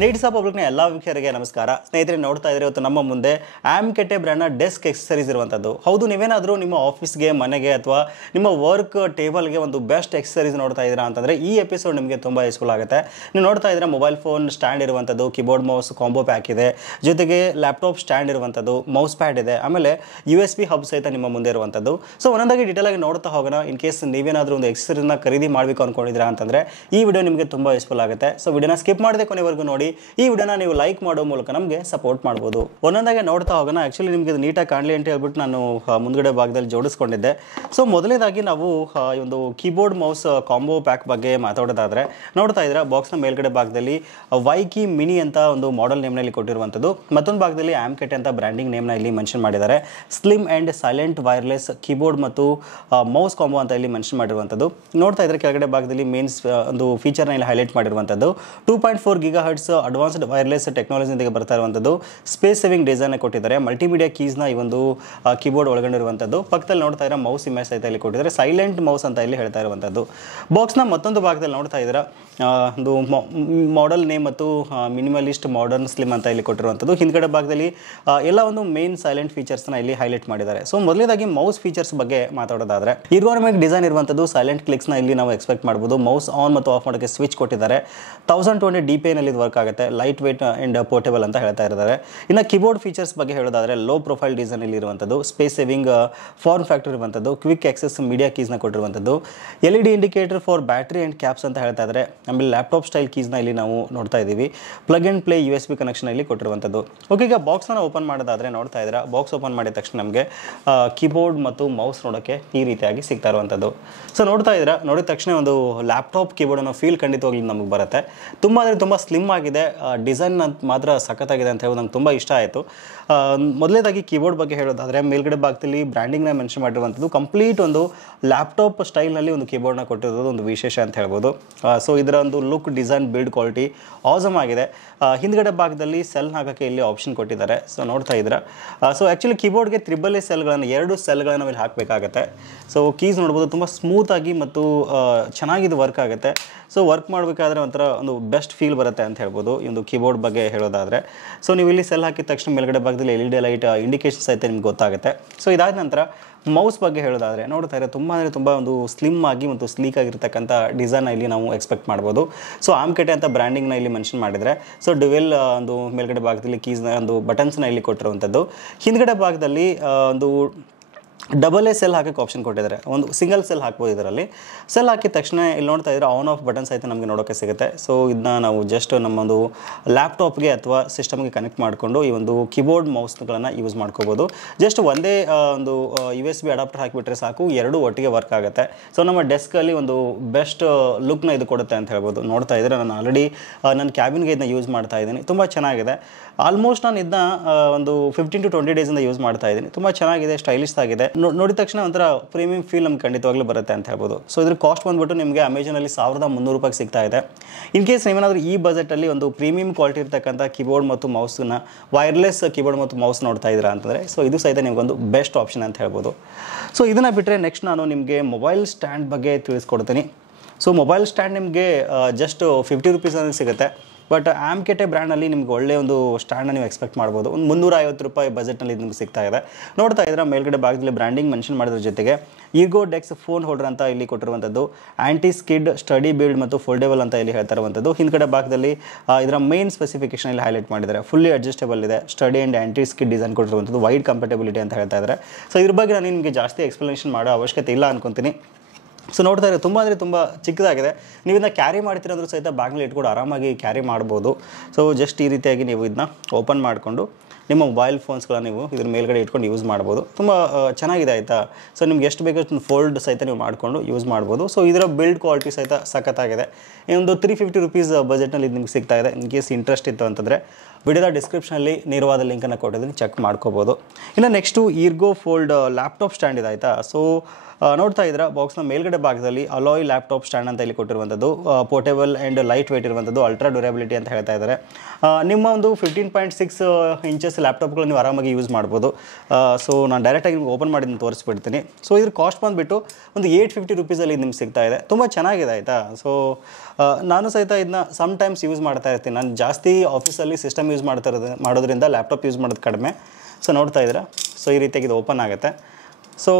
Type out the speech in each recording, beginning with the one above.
Needs ಪಬ್ಲಿಕ್ನ ಎಲ್ಲ ವೀಕ್ಷಕರಿಗೆ ನಮಸ್ಕಾರ. ಸ್ನೇಹಿತರೆ, ನೋಡ್ತಾ ಇದ್ರೆ ಇವತ್ತು ನಮ್ಮ ಮುಂದೆ ಆಮ್ಕೆಟೆ ಬ್ರ್ಯಾಂಡ್ನ ಡೆಸ್ಕ್ ಎಕ್ಸಸರೀಸ್ ಇರುವಂಥದ್ದು. ಹೌದು, ನೀವೇನಾದರೂ ನಿಮ್ಮ ಆಫೀಸ್ಗೆ, ಮನೆಗೆ ಅಥವಾ ನಿಮ್ಮ ವರ್ಕ್ ಟೇಬಲ್ಗೆ ಒಂದು ಬೆಸ್ಟ್ ಎಕ್ಸಸರೀಸ್ ನೋಡ್ತಾ ಇದ್ದೀರಾ ಅಂತಂದರೆ ಈ ಎಪಿಸೋಡ್ ನಿಮಗೆ ತುಂಬ ಯೂಸ್ಫುಲ್ ಆಗುತ್ತೆ. ನೀವು ನೋಡ್ತಾ ಇದ್ರೆ ಮೊಬೈಲ್ ಫೋನ್ ಸ್ಟ್ಯಾಂಡ್ ಇರುವಂಥದ್ದು, ಕೀಬೋರ್ಡ್ ಮೌಸ್ ಕಾಂಬೋ ಪ್ಯಾಕ್ ಇದೆ, ಜೊತೆಗೆ ಲ್ಯಾಪ್ಟಾಪ್ ಸ್ಟ್ಯಾಂಡ್ ಇರುವಂಥದ್ದು, ಮೌಸ್ ಪ್ಯಾಡ್ ಇದೆ, ಆಮೇಲೆ USB ಹಬ್ ಸಹಿತ ನಿಮ್ಮ ಮುಂದೆ ಇರುವಂಥದ್ದು. ಸೊ ಒಂದೊಂದಾಗಿ ಡೀಟೇಲ್ ಆಗಿ ನೋಡ್ತಾ ಹೋಗೋಣ. ಇನ್ ಕೇಸ್ ನೀವೇನಾದರೂ ಒಂದು ಎಕ್ಸಸರೀಸ್ನ ಖರೀದಿ ಮಾಡಬೇಕು ಅಂದ್ಕೊಂಡಿದ್ದೀರಾ ಅಂತಂದರೆ ಈ ವಿಡಿಯೋ ನಿಮಗೆ ತುಂಬ ಯೂಸ್ಫುಲ್ ಆಗುತ್ತೆ. ಸೊ ವಿಡಿಯೋನ ಸ್ಕಿಪ್ ಮಾಡದೆ ಕೊನೆವರೆಗೂ ನೋಡಿ. ಈ ವಿಡಿಯೋನ ನೀವು ಲೈಕ್ ಮಾಡೋ ಮೂಲಕ ನಮಗೆ ಸಪೋರ್ಟ್ ಮಾಡ್ಬೋದು. ಒಂದೊಂದಾಗೆ ನೋಡ್ತಾ ಹೋಗೋಣ. ಆ್ಯಕ್ಚುಲಿ ನಿಮಗೆ ಇದು ನೀಟಾಗಿ ಕಾಣಲಿ ಅಂತ ಹೇಳ್ಬಿಟ್ಟು ನಾನು ಮುಂದ್ಗಡೆ ಭಾಗದಲ್ಲಿ ಜೋಡಿಸ್ಕೊಂಡಿದ್ದೆ. ಸೊ ಮೊದಲನೇದಾಗಿ ನಾವು ಒಂದು ಕೀಬೋರ್ಡ್ ಮೌಸ್ ಕಾಂಬೋ ಪ್ಯಾಕ್ ಬಗ್ಗೆ ಮಾತಾಡೋದಾದರೆ ನೋಡ್ತಾ ಇದ್ರೆ ಬಾಕ್ಸ್ನ ಮೇಲ್ಗಡೆ ಭಾಗದಲ್ಲಿ ವೈಕಿ ಮಿನಿ ಅಂತ ಒಂದು ಮಾಡೆಲ್ ನೇಮ್ನಲ್ಲಿ ಕೊಟ್ಟಿರುವಂಥದ್ದು, ಮತ್ತೊಂದು ಭಾಗದಲ್ಲಿ ಆಮ್ಕೆಟೆ ಅಂತ ಬ್ರ್ಯಾಂಡಿಂಗ್ ನೇಮ್ನ ಇಲ್ಲಿ ಮೆನ್ಷನ್ ಮಾಡಿದ್ದಾರೆ. Slim and silent wireless keyboard ಮತ್ತು ಮೌಸ್ ಕಾಂಬೋ ಅಂತ ಇಲ್ಲಿ ಮೆನ್ಷನ್ ಮಾಡಿರುವಂಥದ್ದು. ನೋಡ್ತಾ ಇದ್ರೆ ಕೆಳಗಡೆ ಭಾಗದಲ್ಲಿ ಮೇನ್ಸ್ ಒಂದು ಫೀಚರ್ನ ಇಲ್ಲಿ ಹೈಲೈಟ್ ಮಾಡಿರುವಂಥದ್ದು 2.4 GHz ಅಡ್ವಾನ್ಸ್ಡ್ ವೈರ್ಲೆಸ್ ಟೆಕ್ನಾಲಜಿಯೊಂದಿಗೆ ಬರ್ತಾ ಇರುವಂಥದ್ದು. ಸ್ಪೇಸ್ ಸೇವಿಂಗ್ ಡಿಸೈನ್ ಕೊಟ್ಟಿದ್ದಾರೆ. ಮಲ್ಟಿಮೀಡಿಯಾ ಕೀಸ್ನ ಈ ಒಂದು ಕೀಬೋರ್ಡ್ ಒಳಗೊಂಡಿರುವಂಥದ್ದು. ಪಕ್ಕದಲ್ಲಿ ನೋಡ್ತಾ ಇದ್ರೆ ಮೌಸ್ ಇಮೇಜ್ ಸಹಿತ ಇಲ್ಲಿ ಕೊಟ್ಟಿದ್ದಾರೆ. ಸೈಲೆಂಟ್ ಮೌಸ್ ಅಂತ ಇಲ್ಲಿ ಹೇಳ್ತಾ ಇರುವಂಥದ್ದು. ಬಾಕ್ಸ್ನ ಮತ್ತೊಂದು ಭಾಗದಲ್ಲಿ ನೋಡ್ತಾ ಇದ್ದೀರಾ ಒಂದು ಮಾಡೆಲ್ ನೇಮ್ ಮತ್ತು ಮಿನಿಮಲಿಸ್ಟ್ ಮಾಡರ್ನ್ ಸ್ಲಿಮ್ ಅಂತ ಇಲ್ಲಿ ಕೊಟ್ಟಿರುವಂಥದ್ದು. ಹಿಂದ್ಗಡೆ ಭಾಗದಲ್ಲಿ ಎಲ್ಲ ಒಂದು ಮೇನ್ ಸೈಲೆಂಟ್ ಫೀಚರ್ಸ್ನ ಇಲ್ಲಿ ಹೈಲೈಟ್ ಮಾಡಿದ್ದಾರೆ. ಸೊ ಮೊದಲನೇದಾಗಿ ಮೌಸ್ ಫೀಚರ್ಸ್ ಬಗ್ಗೆ ಮಾತಾಡೋದಾದ್ರೆ ಇರ್ಗಾನಮಿಕ್ ಡಿಸೈನ್ ಇರುವಂಥದ್ದು. ಸೈಲೆಂಟ್ ಕ್ಲಿಕ್ಸ್ನ ಇಲ್ಲಿ ನಾವು ಎಕ್ಸ್ಪೆಕ್ಟ್ ಮಾಡ್ಬೋದು. ಮೌಸ್ ಆನ್ ಮತ್ತು ಆಫ್ ಮಾಡೋಕ್ಕೆ ಸ್ವಿಚ್ ಕೊಟ್ಟಿದ್ದಾರೆ. 1020 DPI ನಲ್ಲಿ ವರ್ಕ್ ಆಗುತ್ತೆ. ಲೈಟ್ ವೇಟ್ ಅಂಡ್ ಪೋರ್ಟೇಬಲ್ ಅಂತ ಹೇಳ್ತಾ ಇದ್ದಾರೆ. ಇನ್ನು ಕೀಬೋರ್ಡ್ ಫೀಚರ್ಸ್ ಬಗ್ಗೆ ಹೇಳೋದಾದ್ರೆ ಲೋ ಪ್ರೊಫೈಲ್ ಡಿಸೈನ್ ಇಲ್ಲಿ ಇರುವಂಥದ್ದು. ಸ್ಪೇಸ್ ಸೇವಿಂಗ್ ಫಾರ್ಮ್ ಫ್ಯಾಕ್ಟರ್ ಇರುವಂಥದ್ದು. ಕ್ವಿಕ್ ಆಕ್ಸೆಸ್ ಮೀಡಿಯಾ ಕೀಸ್ನ ಕೊಟ್ಟಿರುವಂಥದ್ದು. LED indicator for battery and caps ಅಂತ ಹೇಳ್ತಾ ಇದ್ದಾರೆ. ಆಮೇಲೆ ಲ್ಯಾಪ್ಟಾಪ್ ಸ್ಟೈಲ್ ಕೀಸ್ನ ಇಲ್ಲಿ ನಾವು ನೋಡ್ತಾ ಇದ್ದೀವಿ. Plug and play USB connection ಇಲ್ಲಿ ಕೊಟ್ಟಿರುವಂಥದ್ದು. ಓಕೆ, ಈಗ ಬಾಕ್ಸ್ನ ಓಪನ್ ಮಾಡೋದಾದ್ರೆ ನೋಡ್ತಾ ಇದ್ದೀರಾ ಬಾಕ್ಸ್ ಓಪನ್ ಮಾಡಿದ ತಕ್ಷಣ ನಮಗೆ ಕೀಬೋರ್ಡ್ ಮತ್ತು ಮೌಸ್ ನೋಡೋಕ್ಕೆ ಈ ರೀತಿಯಾಗಿ ಸಿಗ್ತಾ ಇರುವಂಥದ್ದು. ಸೊ ನೋಡ್ತಾ ಇದ್ದೀರಾ, ನೋಡಿದ ತಕ್ಷಣ ಒಂದು ಲ್ಯಾಪ್ಟಾಪ್ ಕೀಬೋರ್ಡ್ ಅನ್ನೋ ಫೀಲ್ ಖಂಡಿತವಾಗ್ಲೂ ನಮಗೆ ಬರುತ್ತೆ. ತುಂಬ ಅಂದರೆ ತುಂಬ ಸ್ಲಿಮ್ ಆಗಿದೆ. ಡಿಸೈನ್ ಮಾತ್ರ ಸಖತ್ತಾಗಿದೆ ಅಂತ ಹೇಳಿ ನಂಗೆ ತುಂಬ ಇಷ್ಟ ಆಯಿತು. ಮೊದಲನೇದಾಗಿ ಕೀಬೋರ್ಡ್ ಬಗ್ಗೆ ಹೇಳೋದಾದರೆ ಮೇಲ್ಗಡೆ ಭಾಗದಲ್ಲಿ ಬ್ರ್ಯಾಂಡಿಂಗ್ನ ಮೆನ್ಷನ್ ಮಾಡಿರುವಂಥದ್ದು. ಕಂಪ್ಲೀಟ್ ಒಂದು ಲ್ಯಾಪ್ಟಾಪ್ ಸ್ಟೈಲ್ನಲ್ಲಿ ಒಂದು ಕೀಬೋರ್ಡ್ನ ಕೊಟ್ಟಿರೋದು ಒಂದು ವಿಶೇಷ ಅಂತ ಹೇಳ್ಬೋದು. ಸೊ ಇದರ ಒಂದು look, design, build quality awesome ಆಗಿದೆ. ಹಿಂದ್ಗಡೆ ಭಾಗದಲ್ಲಿ ಸೆಲ್ ಹಾಕೋಕ್ಕೆ ಇಲ್ಲಿ ಆಪ್ಷನ್ ಕೊಟ್ಟಿದ್ದಾರೆ. ಸೊ ನೋಡ್ತಾ ಇದ್ದೀರಾ. ಸೊ ಆ್ಯಕ್ಚುಲಿ ಕೀಬೋರ್ಡ್ಗೆ 3 ಸೆಲ್ಗಳನ್ನು 2 ಸೆಲ್ಗಳನ್ನು ಇಲ್ಲಿ ಹಾಕಬೇಕಾಗತ್ತೆ. ಸೊ ಕೀಸ್ ನೋಡ್ಬೋದು ತುಂಬ ಸ್ಮೂತಾಗಿ ಮತ್ತು ಚೆನ್ನಾಗಿದ್ದು ವರ್ಕ್ ಆಗುತ್ತೆ. ಸೊ ವರ್ಕ್ ಮಾಡಬೇಕಾದ್ರೆ ಒಂಥರ ಒಂದು ಬೆಸ್ಟ್ ಫೀಲ್ ಬರುತ್ತೆ ಅಂತ ಹೇಳ್ಬೋದು ಈ ಒಂದು ಕೀಬೋರ್ಡ್ ಬಗ್ಗೆ ಹೇಳೋದಾದರೆ. ಸೊ ನೀವು ಇಲ್ಲಿ ಸೆಲ್ ಹಾಕಿದ ತಕ್ಷಣ ಮೇಲ್ಗಡೆ ಭಾಗದಲ್ಲಿ LED ಲೈಟ್ ಇಂಡಿಕೇಶನ್ಸ್ ಐತೆ ನಿಮ್ಗೆ ಗೊತ್ತಾಗುತ್ತೆ. ಸೊ ಇದಾದ ನಂತರ ಮೌಸ್ ಬಗ್ಗೆ ಹೇಳೋದಾದರೆ ನೋಡ್ತಾ ಇದ್ರೆ ತುಂಬ ಅಂದರೆ ತುಂಬ ಒಂದು ಸ್ಲಿಮ್ ಆಗಿ ಮತ್ತು ಸ್ಲೀಕ್ ಆಗಿರ್ತಕ್ಕಂಥ ಡಿಸೈನ್ ಇಲ್ಲಿ ನಾವು ಎಕ್ಸ್ಪೆಕ್ಟ್ ಮಾಡ್ಬೋದು. ಸೊ ಆಮ್ಕೆಟೆ ಅಂತ ಬ್ರ್ಯಾಂಡಿಂಗ್ನ ಇಲ್ಲಿ ಮೆನ್ಷನ್ ಮಾಡಿದರೆ. ಸೊ ಡ್ಯುವೆಲ್ ಒಂದು ಮೇಲ್ಗಡೆ ಭಾಗದಲ್ಲಿ ಕೀಸ್ನ ಒಂದು ಬಟನ್ಸ್ನ ಇಲ್ಲಿ ಕೊಟ್ಟಿರುವಂಥದ್ದು. ಹಿಂದ್ಗಡೆ ಭಾಗದಲ್ಲಿ ಒಂದು ಡಬಲ್ ಸೆಲ್ ಹಾಕೋಕ್ಕೆ ಆಪ್ಷನ್ ಕೊಟ್ಟಿದ್ದಾರೆ. ಒಂದು ಸಿಂಗಲ್ ಸೆಲ್ ಹಾಕ್ಬೋದು. ಇದರಲ್ಲಿ ಸೆಲ್ ಹಾಕಿದ ತಕ್ಷಣ ಇಲ್ಲಿ ನೋಡ್ತಾ ಇದ್ರೆ ಆನ್ ಆಫ್ ಬಟನ್ಸ್ ಐತೆ ನಮಗೆ ನೋಡೋಕ್ಕೆ ಸಿಗುತ್ತೆ. ಸೊ ಇದನ್ನ ನಾವು ಜಸ್ಟ್ ನಮ್ಮೊಂದು ಲ್ಯಾಪ್ಟಾಪ್ಗೆ ಅಥವಾ ಸಿಸ್ಟಮ್ಗೆ ಕನೆಕ್ಟ್ ಮಾಡಿಕೊಂಡು ಈ ಒಂದು ಕೀಬೋರ್ಡ್ ಮೌಸ್ಗಳನ್ನು ಯೂಸ್ ಮಾಡ್ಕೋಬೋದು. ಜಸ್ಟ್ ಒಂದೇ ಒಂದು USB ಅಡಾಪ್ಟರ್ ಹಾಕಿಬಿಟ್ರೆ ಸಾಕು, ಎರಡೂ ಒಟ್ಟಿಗೆ ವರ್ಕ್ ಆಗುತ್ತೆ. ಸೊ ನಮ್ಮ ಡೆಸ್ಕಲ್ಲಿ ಒಂದು ಬೆಸ್ಟ್ ಲುಕ್ನ ಇದು ಕೊಡುತ್ತೆ ಅಂತ ಹೇಳ್ಬೋದು. ನೋಡ್ತಾ ಇದ್ರೆ ನಾನು ಆಲ್ರೆಡಿ ನನ್ನ ಕ್ಯಾಬಿನ್ಗೆ ಇದನ್ನ ಯೂಸ್ ಮಾಡ್ತಾ ಇದ್ದೀನಿ. ತುಂಬ ಚೆನ್ನಾಗಿದೆ. ಆಲ್ಮೋಸ್ಟ್ ನಾನು ಇದನ್ನ ಒಂದು 15 to 20 ಡೇಸಿಂದ ಯೂಸ್ ಮಾಡ್ತಾ ಇದ್ದೀನಿ. ತುಂಬ ಚೆನ್ನಾಗಿದೆ, ಸ್ಟೈಲಿಶ್ ಆಗಿದೆ. ನೋಡಿದ ತಕ್ಷಣ ಒಂಥರ ಪ್ರೀಮಿಯಂ ಫೀಲ್ ನಮ್ಗೆ ಖಂಡಿತವಾಗ್ಲೂ ಬರುತ್ತೆ ಅಂತ ಹೇಳ್ಬೋದು. ಸೊ ಇದ್ರ ಕಾಸ್ಟ್ ಬಂದ್ಬಿಟ್ಟು ನಿಮಗೆ ಅಮೆಜಾನಲ್ಲಿ ₹1300 ಸಿಗ್ತಾ ಇದೆ. ಇನ್ ಕೇಸ್ ನೀವೇನಾದರೂ ಈ ಬಜೆಟಲ್ಲಿ ಒಂದು ಪ್ರೀಮಿಯಂ ಕ್ವಾಲಿಟಿ ಇರ್ತಕ್ಕಂಥ ಕೀಬೋರ್ಡ್ ಮತ್ತು ಮೌಸ್ನ ವೈರ್ಲೆಸ್ ಕೀಬೋರ್ಡ್ ಮತ್ತು ಮೌಸ್ ನೋಡ್ತಾ ಇದ್ದೀರಾ ಅಂತಂದರೆ ಸೊ ಇದು ಸಹಿತ ನಿಮಗೊಂದು ಬೆಸ್ಟ್ ಆಪ್ಷನ್ ಅಂತ ಹೇಳ್ಬೋದು. ಸೊ ಇದನ್ನು ಬಿಟ್ಟರೆ ನೆಕ್ಸ್ಟ್ ನಾನು ನಿಮಗೆ ಮೊಬೈಲ್ ಸ್ಟ್ಯಾಂಡ್ ಬಗ್ಗೆ ತಿಳಿಸ್ಕೊಡ್ತೀನಿ. ಸೊ ಮೊಬೈಲ್ ಸ್ಟ್ಯಾಂಡ್ ನಿಮಗೆ ಜಸ್ಟ್ ₹50 ಸಿಗುತ್ತೆ. ಬಟ್ ಆಮ್ಕೆಟೆ ಬ್ರ್ಯಾಂಡಲ್ಲಿ ನಿಮ್ಗೆ ಒಳ್ಳೆಯ ಒಂದು ಸ್ಟ್ಯಾಂಡನ್ನು ನೀವು ಎಕ್ಸ್ಪೆಕ್ಟ್ ಮಾಡ್ಬೋದು. ಒಂದು ₹350 ಬಜೆಟ್ನಲ್ಲಿ ನಿಮ್ಗೆ ಸಿಗ್ತಾ ಇದೆ. ನೋಡ್ತಾ ಇದ್ರೆ ಮೇಲ್ಗಡೆ ಭಾಗದಲ್ಲಿ ಬ್ರ್ಯಾಂಡಿಂಗ್ ಮೆನ್ಷನ್ ಮಾಡೋದ್ರ ಜೊತೆಗೆ ಈಗೋ ಡೆಕ್ಸ್ ಫೋನ್ ಹೋಲ್ಡರ್ ಅಂತ ಇಲ್ಲಿ ಕೊಟ್ಟಿರುವಂಥದ್ದು. ಆ್ಯಂಟಿ ಸ್ಕಿಡ್, ಸ್ಟಡಿ ಬಿಲ್ಡ್ ಮತ್ತು ಫೋಲ್ಡೇಬಲ್ ಅಂತ ಇಲ್ಲಿ ಹೇಳ್ತಾ ಇರುವಂಥದ್ದು. ಹಿಂದ್ಗಡೆ ಭಾಗದಲ್ಲಿ ಇದರ ಮೇನ್ ಸ್ಪೆಸಿಫಿಕೇಶನ್ ಇಲ್ಲಿ ಹೈಲೈಟ್ ಮಾಡಿದ್ದಾರೆ. ಫುಲ್ಲಿ ಅಡ್ಜಸ್ಟೇಬಲ್ ಇದೆ. Sturdy and anti skid design ಕೊಟ್ಟಿರುವಂಥದ್ದು. ವೈಡ್ ಕಂಪೇಟಬಿಲಿಟಿ ಅಂತ ಹೇಳ್ತಾ ಇದ್ದಾರೆ. ಸೊ ಇದ್ರ ಬಗ್ಗೆ ನಾನು ನಿಮಗೆ ಜಾಸ್ತಿ ಎಕ್ಸ್ಪ್ಲನೇಷನ್ ಮಾಡೋ ಅವಶ್ಯಕತೆ ಇಲ್ಲ ಅನ್ಕೊತೀನಿ. ಸೊ ನೋಡ್ತಾ ಇದ್ರೆ ತುಂಬ ಅಂದರೆ ತುಂಬ ಚಿಕ್ಕದಾಗಿದೆ. ನೀವು ಇದನ್ನ ಕ್ಯಾರಿ ಮಾಡ್ತೀರಂದ್ರೂ ಸಹಿತ ಬ್ಯಾಗ್ನಲ್ಲಿ ಇಟ್ಕೊಂಡು ಆರಾಮಾಗಿ ಕ್ಯಾರಿ ಮಾಡ್ಬೋದು. ಸೊ ಜಸ್ಟ್ ಈ ರೀತಿಯಾಗಿ ನೀವು ಇದನ್ನ ಓಪನ್ ಮಾಡಿಕೊಂಡು ನಿಮ್ಮ ಮೊಬೈಲ್ ಫೋನ್ಸ್ಗಳನ್ನ ನೀವು ಇದ್ರ ಮೇಲ್ಗಡೆ ಇಟ್ಕೊಂಡು ಯೂಸ್ ಮಾಡ್ಬೋದು. ತುಂಬ ಚೆನ್ನಾಗಿದೆ ಆಯಿತಾ. ಸೊ ನಿಮ್ಗೆ ಎಷ್ಟು ಬೇಕಷ್ಟು ಫೋಲ್ಡ್ ಸಹಿತ ನೀವು ಮಾಡಿಕೊಂಡು ಯೂಸ್ ಮಾಡ್ಬೋದು. ಸೊ ಇದರ ಬಿಲ್ಡ್ ಕ್ವಾಲಿಟಿ ಸಹಿತ ಸಖತ್ತಾಗಿದೆ. ಒಂದು ₹350 ಬಜೆಟ್ನಲ್ಲಿ ಇದು ನಿಮ್ಗೆ ಸಿಗ್ತಾ ಇದೆ. ಇನ್ ಕೇಸ್ ಇಂಟ್ರೆಸ್ಟ್ ಇತ್ತು ಅಂತಂದರೆ ವಿಡಿಯೋದ ಡಿಸ್ಕ್ರಿಪ್ಷನಲ್ಲಿ ನೇರವಾದ ಲಿಂಕನ್ನು ಕೊಟ್ಟಿದ್ದೀನಿ, ಚೆಕ್ ಮಾಡ್ಕೋಬೋದು. ಇನ್ನು ನೆಕ್ಸ್ಟು ಈರ್ಗೋ ಫೋಲ್ಡ್ ಲ್ಯಾಪ್ಟಾಪ್ ಸ್ಟ್ಯಾಂಡ್ ಇದೆ ಆಯಿತಾ. ಸೊ ನೋಡ್ತಾ ಇದ್ದೀರಾ ಬಾಕ್ಸ್ನ ಮೇಲ್ಗಡೆ ಭಾಗದಲ್ಲಿ ಅಲಾಯ್ ಲ್ಯಾಪ್ಟಾಪ್ ಸ್ಟ್ಯಾಂಡ್ ಅಂತ ಇಲ್ಲಿ ಕೊಟ್ಟಿರುವಂಥದ್ದು, ಪೋರ್ಟೇಬಲ್ ಆ್ಯಂಡ್ ಲೈಟ್ ವೇಟ್ ಇರುವಂಥದ್ದು, ಅಲ್ಟ್ರಾ ಡ್ಯೂರಬಿಲಿಟಿ ಅಂತ ಹೇಳ್ತಾ ಇದ್ದಾರೆ. ನಿಮ್ಮ ಒಂದು 15.6 ಇಂಚಸ್ ಲ್ಯಾಪ್ಟಾಪ್ಗಳು ನೀವು ಆರಾಮಾಗಿ ಯೂಸ್ ಮಾಡ್ಬೋದು. ಸೊ ನಾನು ಡೈರೆಕ್ಟಾಗಿ ನಿಮ್ಗೆ ಓಪನ್ ಮಾಡಿ ತೋರಿಸ್ಬಿಡ್ತೀನಿ. ಸೊ ಇದ್ರ ಕಾಸ್ಟ್ ಬಂದುಬಿಟ್ಟು ಒಂದು 850 ರೂಪೀಸಲ್ಲಿ ನಿಮ್ಗೆ ಸಿಗ್ತಾ ಇದೆ. ತುಂಬ ಚೆನ್ನಾಗಿದೆ ಆಯಿತಾ. ಸೊ ನಾನು ಸಹಿತ ಇದನ್ನ ಸಮ್ಟೈಮ್ಸ್ ಯೂಸ್ ಮಾಡ್ತಾ ಇರ್ತೀನಿ. ನಾನು ಜಾಸ್ತಿ ಆಫೀಸಲ್ಲಿ ಸಿಸ್ಟಮ್ ಯೂಸ್ ಮಾಡೋದ್ರಿಂದ ಲ್ಯಾಪ್ಟಾಪ್ ಯೂಸ್ ಮಾಡೋದು ಕಡಿಮೆ. ಸೊ ನೋಡ್ತಾ ಇದ್ದೀರಾ, ಸೊ ಈ ರೀತಿಯಾಗಿ ಇದು ಓಪನ್ ಆಗುತ್ತೆ. ಸೊ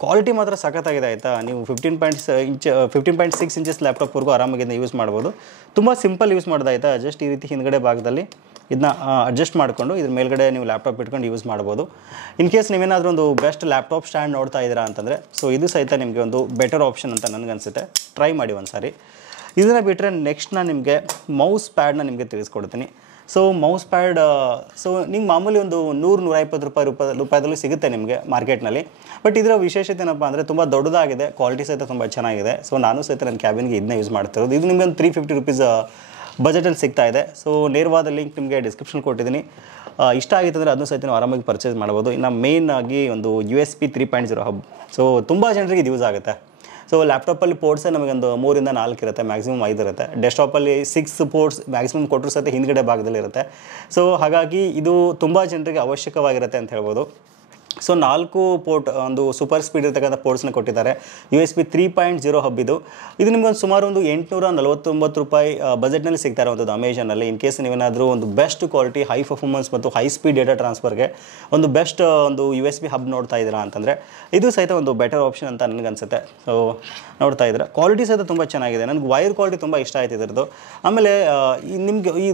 ಕ್ವಾಲಿಟಿ ಮಾತ್ರ ಸಖತ್ತಾಗಿದೆ ಆಯಿತಾ. ನೀವು 15.6 ಇಂಚಸ್ ಲ್ಯಾಪ್ಟಾಪ್ವರೆಗೂ ಆರಾಮಾಗಿ ಇದನ್ನ ಯೂಸ್ ಮಾಡ್ಬೋದು. ತುಂಬ ಸಿಂಪಲ್ ಯೂಸ್ ಮಾಡೋದು ಆಯಿತಾ. ಜಸ್ಟ್ ಈ ರೀತಿ ಹಿಂದ್ಗಡೆ ಭಾಗದಲ್ಲಿ ಇದನ್ನ ಅಡ್ಜಸ್ಟ್ ಮಾಡಿಕೊಂಡು ಇದ್ರ ಮೇಲ್ಗಡೆ ನೀವು ಲ್ಯಾಪ್ಟಾಪ್ ಇಟ್ಕೊಂಡು ಯೂಸ್ ಮಾಡ್ಬೋದು. ಇನ್ ಕೇಸ್ ನೀವೇನಾದರೂ ಒಂದು ಬೆಸ್ಟ್ ಲ್ಯಾಪ್ಟಾಪ್ ಸ್ಟ್ಯಾಂಡ್ ನೋಡ್ತಾ ಇದ್ದೀರಾ ಅಂತಂದರೆ ಸೊ ಇದು ಸಹಿತ ನಿಮಗೆ ಒಂದು ಬೆಟರ್ ಆಪ್ಷನ್ ಅಂತ ನನಗನ್ಸುತ್ತೆ. ಟ್ರೈ ಮಾಡಿ ಒಂದು ಸಾರಿ. ಇದನ್ನು ಬಿಟ್ಟರೆ ನೆಕ್ಸ್ಟ್ ನಾನು ನಿಮಗೆ ಮೌಸ್ ಪ್ಯಾಡ್ನ ನಿಮಗೆ ತಿಳಿಸ್ಕೊಡ್ತೀನಿ. ಸೊ ಮೌಸ್ ಪ್ಯಾಡ್ ಸೊ ನಿಮ್ಗೆ ಮಾಮೂಲಿ ಒಂದು 100-120 ರೂಪಾಯಿದಲ್ಲಿ ಸಿಗುತ್ತೆ ನಿಮಗೆ ಮಾರ್ಕೆಟ್ನಲ್ಲಿ. ಬಟ್ ಇದರ ವಿಶೇಷತೆ ಏನಪ್ಪ ಅಂದರೆ ತುಂಬ ದೊಡ್ಡದಾಗಿದೆ, ಕ್ವಾಲಿಟಿ ಸಹಿತ ತುಂಬ ಚೆನ್ನಾಗಿದೆ. ಸೊ ನಾನು ಸಹಿತ ನನ್ನ ಕ್ಯಾಬಿನ್ಗೆ ಇದನ್ನ ಯೂಸ್ ಮಾಡ್ತಿರೋದು. ಇದು ನಿಮಗೆ ಒಂದು 350 ರೂಪೀಸ್ ಬಜೆಟಲ್ಲಿ ಸಿಗ್ತಾ ಇದೆ. ಸೊ ನೇರವಾದ ಲಿಂಕ್ ನಿಮಗೆ ಡಿಸ್ಕ್ರಿಪ್ಷನ್ ಕೊಟ್ಟಿದ್ದೀನಿ. ಇಷ್ಟ ಆಗಿತ್ತು ಅಂದರೆ ಅದನ್ನು ಸಹಿತ ನೀವು ಆರಾಮಾಗಿ ಪರ್ಚೇಸ್ ಮಾಡ್ಬೋದು. ಇನ್ನು ಮೇನ್ ಆಗಿ ಒಂದು USB 3.0 ಹಬ್. ಸೊ ತುಂಬ ಜನರಿಗೆ ಇದು ಯೂಸ್ ಆಗುತ್ತೆ. ಸೊ ಲ್ಯಾಪ್ಟಾಪಲ್ಲಿ ಪೋರ್ಟ್ಸೇ ನಮಗೊಂದು 3-4 ಇರುತ್ತೆ, ಮ್ಯಾಕ್ಸಿಮಮ್ 5 ಇರುತ್ತೆ. ಡೆಸ್ಕ್ಟಾಪಲ್ಲಿ 6 ಪೋರ್ಟ್ಸ್ ಮ್ಯಾಕ್ಸಿಮಮ್ ಕೊಟ್ಟರು ಸಹಿತ ಹಿಂದ್ಗಡೆ ಭಾಗದಲ್ಲಿ ಇರುತ್ತೆ. ಸೊ ಹಾಗಾಗಿ ಇದು ತುಂಬ ಜನರಿಗೆ ಅವಶ್ಯಕವಾಗಿರುತ್ತೆ ಅಂತ ಹೇಳ್ಬೋದು. ಸೊ 4 ಪೋರ್ಟ್ ಒಂದು ಸೂಪರ್ ಸ್ಪೀಡ್ ಇರ್ತಕ್ಕಂಥ ಪೋರ್ಟ್ಸ್ನ ಕೊಟ್ಟಿದ್ದಾರೆ. USB 3.0 ಹಬ್ ಇದು ನಿಮ್ಗೊಂದು ಸುಮಾರು ಒಂದು 849 ರೂಪಾಯಿ ಬಜೆಟ್ನಲ್ಲಿ ಸಿಗ್ತಾ ಇರುವಂಥದ್ದು ಅಮೆಜಾನಲ್ಲಿ. ಇನ್ ಕೇಸ್ ನೀವೇನಾದರೂ ಒಂದು ಬೆಸ್ಟ್ ಕ್ವಾಲಿಟಿ, ಹೈ ಪರ್ಫಾರ್ಮೆನ್ಸ್ ಮತ್ತು ಹೈ ಸ್ಪೀಡ್ ಡೇಟಾ ಟ್ರಾನ್ಸ್ಫರ್ಗೆ ಒಂದು ಬೆಸ್ಟ್ ಒಂದು USB ಹಬ್ ನೋಡ್ತಾ ಇದ್ದೀರಾ ಅಂತಂದರೆ ಇದು ಸಹಿತ ಒಂದು ಬೆಟರ್ ಆಪ್ಷನ್ ಅಂತ ನನಗನ್ಸುತ್ತೆ. ಸೊ ನೋಡ್ತಾ ಇದ್ದೀರಾ, ಕ್ವಾಲಿಟಿ ಸಹಿತ ತುಂಬ ಚೆನ್ನಾಗಿದೆ. ನನಗೆ ವೈರ್ ಕ್ವಾಲಿಟಿ ತುಂಬ ಇಷ್ಟ ಆಯ್ತು ಇದ್ರದ್ದು. ಆಮೇಲೆ ನಿಮಗೆ ಈ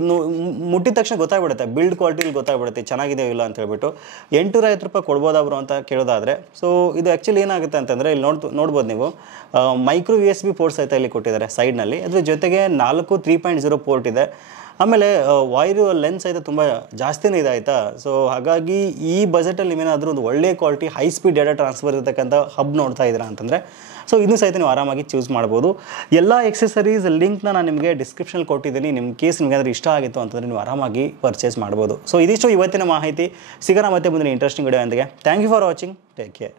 ಮುಟ್ಟಿದ ತಕ್ಷಣ ಗೊತ್ತಾಗ್ಬಿಡುತ್ತೆ, ಬಿಲ್ಡ್ ಕ್ವಾಲಿಟಿಲಿ ಗೊತ್ತಾಗ್ಬಿಡುತ್ತೆ ಚೆನ್ನಾಗಿದೆ ಇಲ್ಲ ಅಂತ ಹೇಳ್ಬಿಟ್ಟು. 850 ರೂಪಾಯಿ ಕೊಡ್ಬೋದಾದ್ರು ಅಂತ ಕೇಳೋದಾದರೆ ಸೊ ಇದು ಆ್ಯಕ್ಚುಲಿ ಏನಾಗುತ್ತೆ ಅಂತಂದರೆ ಇಲ್ಲಿ ನೋಡ್ಬೋದು ನೀವು ಮೈಕ್ರೋ USB ಪೋರ್ಟ್ಸ್ ಸಹಿತ ಇಲ್ಲಿ ಕೊಟ್ಟಿದ್ದಾರೆ ಸೈಡ್ನಲ್ಲಿ. ಅದ್ರ ಜೊತೆಗೆ 4 3.0 ಪೋರ್ಟ್ ಇದೆ. ಆಮೇಲೆ ವೈರು ಲೆನ್ಸ್ ಸಹಿತ ತುಂಬ ಜಾಸ್ತಿನೇ ಇದೆ ಆಯಿತಾ. ಸೊ ಹಾಗಾಗಿ ಈ ಬಜೆಟಲ್ಲಿ ನೀವೇನಾದರೂ ಒಂದು ಒಳ್ಳೆ quality high speed data transfer ಇರತಕ್ಕಂಥ ಹಬ್ ನೋಡ್ತಾ ಇದ್ದೀರಾ ಅಂತಂದರೆ ಸೊ ಇದನ್ನು ಸಹಿತ ನೀವು ಆರಾಮಾಗಿ ಚೂಸ್ ಮಾಡ್ಬೋದು. ಎಲ್ಲ ಎಕ್ಸೆಸರೀಸ್ ಲಿಂಕ್ನ ನಾನು ನಿಮಗೆ ಡಿಸ್ಕ್ರಿಪ್ಷನಲ್ಲಿ ಕೊಟ್ಟಿದ್ದೀನಿ. ನಿಮ್ಮ ಕೇಸ್ ನಿಮಗೆ ಏನಾದರೂ ಇಷ್ಟ ಆಗಿತ್ತು ಅಂತಂದರೆ ನೀವು ಆರಾಮಾಗಿ ಪರ್ಚೇಸ್ ಮಾಡ್ಬೋದು. ಸೊ ಇದಿಷ್ಟು ಇವತ್ತಿನ ಮಾಹಿತಿ. ಸಿಗೋಣ ಮತ್ತೆ ಮುಂದಿನ ಇಂಟ್ರೆಸ್ಟಿಂಗ್ ವಿಡಿಯೋ ಒಂದಿಗೆ. Thank you for watching. Take care.